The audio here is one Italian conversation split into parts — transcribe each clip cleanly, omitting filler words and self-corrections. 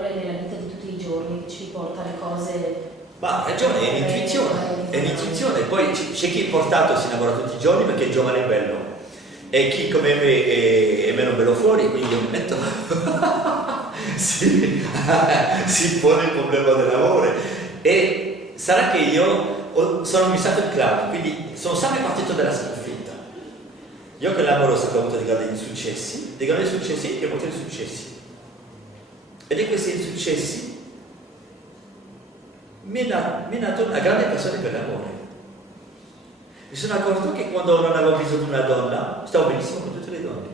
nella vita di tutti i giorni, che ci riporta le cose. Ma ha ragione, è l'intuizione. Poi c'è chi è portato si innamora tutti i giorni perché il giovane è bello, e chi come me è meno bello fuori, quindi io mi metto si pone il problema dell'amore. E sarà che io sono missato il clown, quindi sono sempre partito dalla sconfitta. Io che lavoro ho sempre avuto dei grandi successi e molti insuccessi. Ed in questi insuccessi mi è nato una grande passione per l'amore. Mi sono accorto che quando non avevo bisogno di una donna, stavo benissimo con tutte le donne.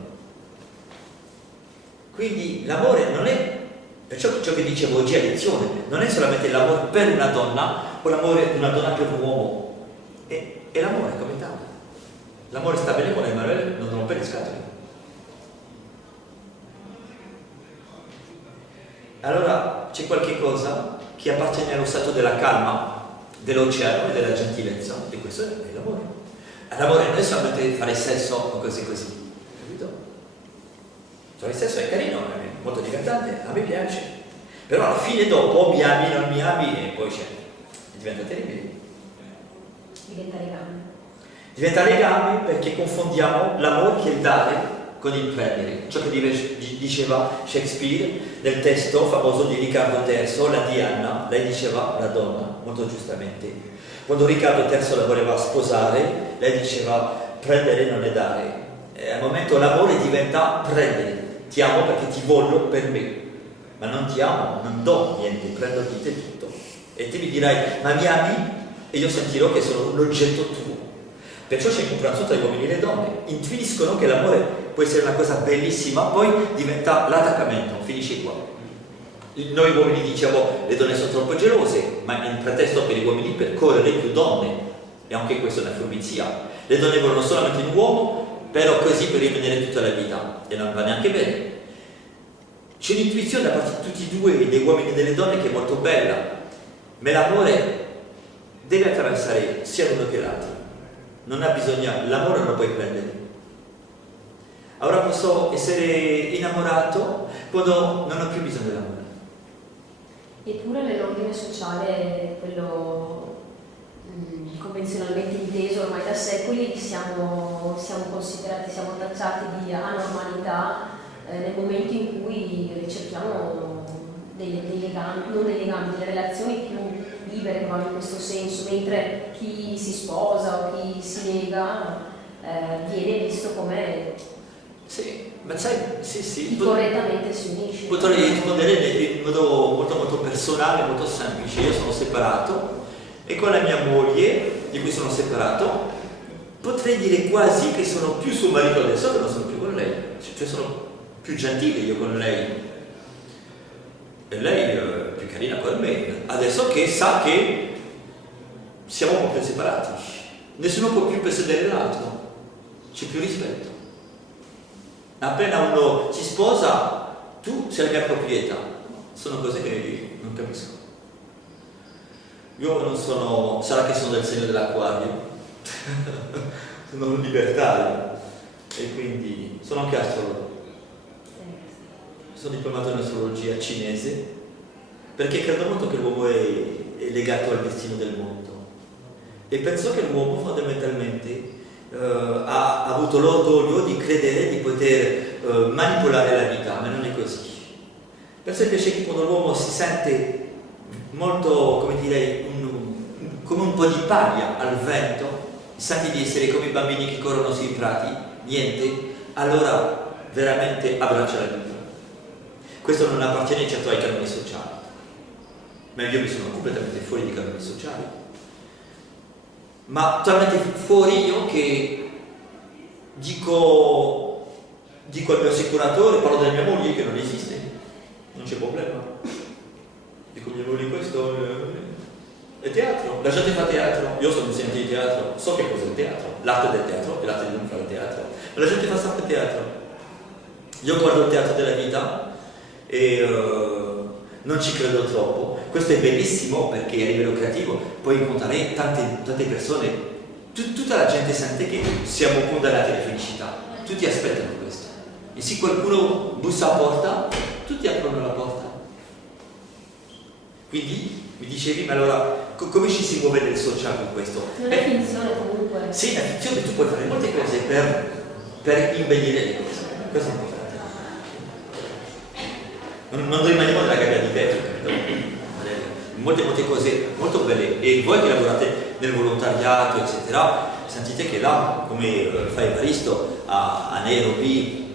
Quindi l'amore non è, perciò ciò che dicevo oggi a lezione, non è solamente l'amore per una donna o l'amore di una donna per un uomo, è l'amore come tale. L'amore sta bene con Emanuele, non rompere le scatole. Allora c'è qualche cosa che appartiene allo stato della calma, dell'oceano e della gentilezza, e questo è l'amore. L'amore non è solamente fare sesso o così, capito? Fare sesso è carino, è molto divertente, a me piace, però alla fine dopo mi ami, non mi ami e poi diventa terribile. Diventa legame perché confondiamo l'amore che è il dare con il prendere. Ciò che diceva Shakespeare nel testo famoso di Riccardo III, la Diana, lei diceva la donna, molto giustamente. Quando Riccardo III la voleva sposare, lei diceva prendere non è dare. E al momento l'amore diventa prendere. Ti amo perché ti voglio per me, ma non ti amo, non do niente, prendo di te tutto. E te mi dirai, ma mi ami? E io sentirò che sono un oggetto tuo. Perciò c'è incomprensione tra gli uomini e le donne, intuiscono che l'amore può essere una cosa bellissima, poi diventa l'attaccamento, finisce qua. Noi uomini diciamo le donne sono troppo gelose, ma in pretesto per gli uomini per correre più donne, e anche questa è una furbizia. Le donne vogliono solamente un uomo, però così per rimanere tutta la vita, e non va neanche bene. C'è un'intuizione da parte di tutti e due, degli uomini e delle donne, che è molto bella, ma l'amore deve attraversare sia l'uno che l'altro. Non ha bisogno, l'amore non lo puoi prendere. Ora posso essere innamorato quando non ho più bisogno dell'amore. Eppure nell'ordine sociale, quello convenzionalmente inteso ormai da secoli, siamo considerati, siamo tacciati di anormalità nel momento in cui ricerchiamo dei legami, non dei legami, delle relazioni più libere che vanno in questo senso, mentre chi si sposa o chi si lega viene visto come sì, ma sai, sì, correttamente si unisce. Potrei rispondere in modo molto personale, molto semplice. Io sono separato e con la mia moglie, di cui sono separato, potrei dire quasi che sono più suo marito adesso che non sono più con lei, cioè sono più gentile io con lei e lei è più carina con me, adesso che sa che siamo un po' più separati, nessuno può più possedere l'altro, c'è più rispetto. Appena uno si sposa, tu sei la mia proprietà. Sono cose che non capisco. Io non sono, sarà che sono del segno dell'acquario, sono un libertario e quindi sono anche astrologo. Sono diplomato in astrologia cinese perché credo molto che l'uomo è legato al destino del mondo e penso che l'uomo fondamentalmente ha avuto l'orgoglio di credere di poter manipolare la vita, ma non è così. Penso invece che quando l'uomo si sente molto, come direi, come un po' di paglia al vento, sente di essere come i bambini che corrono sui prati, niente, allora veramente abbraccia la vita. Questo non appartiene certo ai canoni sociali, ma io mi sono completamente fuori dai canoni sociali. Ma talmente fuori io che dico al mio assicuratore, parlo della mia moglie che non esiste, non c'è problema. Dico mia moglie questo è teatro, la gente fa teatro, io sono insegnante di teatro, so che cos'è il teatro, l'arte del teatro e l'arte di non fare teatro, ma la gente fa sempre teatro. Io guardo il teatro della vita e non ci credo troppo. Questo è bellissimo perché a livello creativo puoi incontrare tante persone, tutta la gente sente che siamo condannati alla felicità, tutti aspettano questo e se qualcuno bussa a porta tutti aprono la porta Quindi mi dicevi, ma allora come ci si muove nel social con questo? Non è finzione comunque. Sì, è finzione, tu puoi fare molte cose per imbellire le cose. Questo è importante. Non rimaniamo nella gabbia di vetro, capito? Molte cose molto belle. E voi che lavorate nel volontariato, eccetera, sentite che là, come fa Evaristo a Nairobi,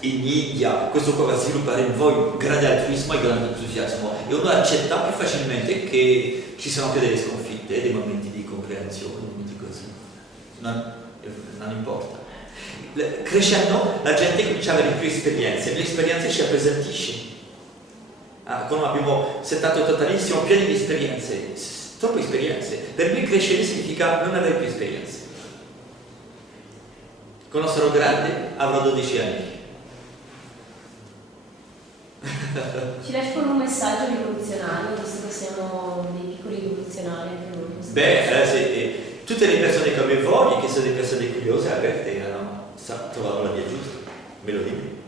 in India, questo qua va a sviluppare in voi grande altruismo e grande entusiasmo e uno accetta più facilmente che ci sono anche delle sconfitte, dei momenti di comprensione, momenti così. Non importa. Crescendo la gente comincia ad avere più esperienze, l'esperienza ci appesantisce. Come abbiamo 78 anni, siamo pieni di esperienze, troppe esperienze. Per me crescere significa non avere più esperienze. Quando sarò grande avrò 12 anni. Ci lasci con un messaggio rivoluzionario, visto che siamo dei piccoli rivoluzionari anche noi. Beh, tutte le persone come voi, che sono delle persone curiose, aperte, trovano la via giusta. Me lo dico.